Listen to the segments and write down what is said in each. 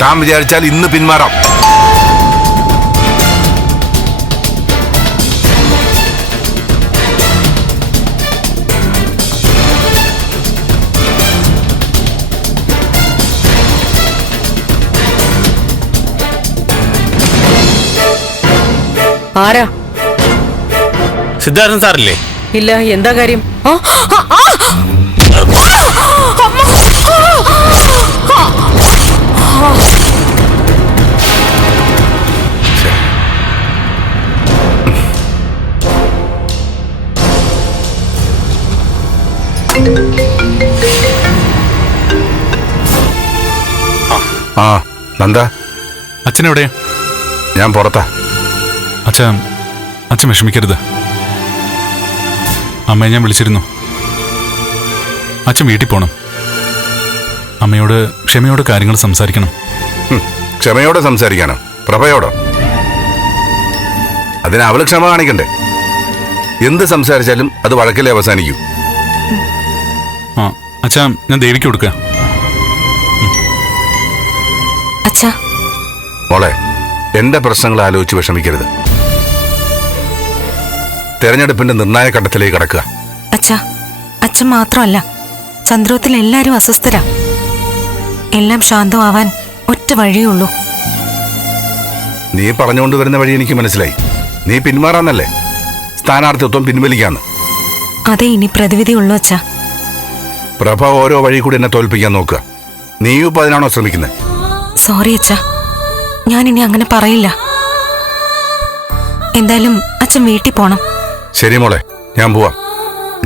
താൻ വിചാരിച്ചാൽ ഇന്ന് പിന്മാറാം. ആരാ? സിദ്ധാർത്ഥൻ സാറില്ലേ? ഇല്ല, എന്താ കാര്യം? ആ നന്ദ, അച്ഛനെവിടെയാ? ഞാൻ പുറത്താ. അച്ഛൻ വിഷമിക്കരുത്. അമ്മയെ ഞാൻ വിളിച്ചിരുന്നു. അച്ഛൻ വീട്ടിൽ പോണം. അമ്മയോട് ക്ഷമയോട് കാര്യങ്ങൾ സംസാരിക്കണം. ക്ഷമയോടെ സംസാരിക്കാനോ? പ്രഭയോടോ? അതിന് അവള് ക്ഷമ കാണിക്കണ്ടേ? എന്ത് സംസാരിച്ചാലും അത് വഴക്കിലേ അവസാനിക്കൂ. ആ അച്ഛാ, ഞാൻ ദേവിക്ക് കൊടുക്കുക. മോളെ, എന്റെ പ്രശ്നങ്ങൾ ആലോചിച്ച് വിഷമിക്കരുത്. തെരഞ്ഞെടുപ്പിന്റെ നിർണായക ഘട്ടത്തിലേക്ക് കടക്കുക. അച്ഛൻ മാത്രമല്ല, ചന്ദ്രോത്തിൽ എല്ലാരും അസ്വസ്ഥരാ. എല്ലാം ശാന്തമാവാൻ ഒറ്റ വഴിയുള്ളൂ. നീ പറഞ്ഞുകൊണ്ട് വരുന്ന വഴി എനിക്ക് മനസ്സിലായി. നീ പിന്മാറാന്നല്ലേ? സ്ഥാനാർത്ഥിത്വം പിൻവലിക്കാന്ന്. അതേ ഇനി പ്രതിവിധി ഉള്ളൂ അച്ഛാ. പ്രഭ ഓരോ വഴി കൂടി എന്നെ തോൽപ്പിക്കാൻ നോക്കുക. നീയും ഇപ്പൊ അതിനാണോ ശ്രമിക്കുന്നത്? സോറി അച്ഛാ, ഞാൻ ഇനി അങ്ങനെ പറയില്ല. എന്തായാലും അച്ഛൻ വീട്ടിൽ പോണം. ശരി മോളെ, ഞാൻ പോവാം.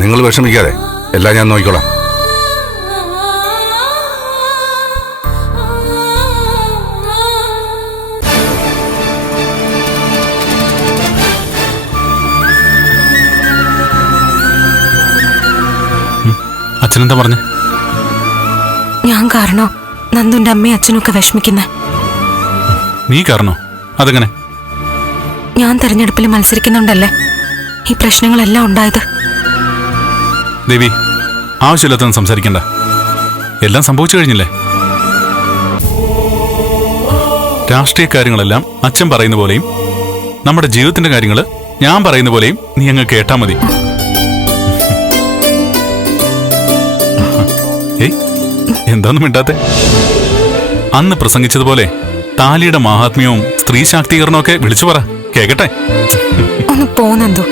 നിങ്ങൾ വിഷമിക്കാതെ, എല്ലാം ഞാൻ നോക്കിക്കോളാം. അച്ഛനെന്താ പറഞ്ഞേ? ഞാൻ കാരണോ നന്ദുന്റെ അമ്മയും അച്ഛനൊക്കെ വിഷമിക്കുന്നേ? നീ കാരണോ? അതെങ്ങനെ? ഞാൻ തെരഞ്ഞെടുപ്പിൽ മത്സരിക്കുന്നുണ്ടല്ലേ ഈ പ്രശ്നങ്ങളെല്ലാം ഉണ്ടായത്. ദേവി, ആവശ്യമില്ലാത്തൊന്നും സംസാരിക്കണ്ട. എല്ലാം സംഭവിച്ചു കഴിഞ്ഞില്ലേ? രാഷ്ട്രീയ കാര്യങ്ങളെല്ലാം അച്ഛൻ പറയുന്ന പോലെയും നമ്മുടെ ജീവിതത്തിന്റെ കാര്യങ്ങൾ ഞാൻ പറയുന്ന പോലെയും നീ അങ്ങ് കേട്ടാ മതി. ഏയ്, എന്താന്നും മിണ്ടാത്തെ? അന്ന് പ്രസംഗിച്ചതുപോലെ താലിയുടെ മാഹാത്മ്യവും സ്ത്രീ ശാക്തീകരണവും ഒക്കെ വിളിച്ചു പറ, കേക്കട്ടെ. ഒന്ന് പോന്നെന്തോ.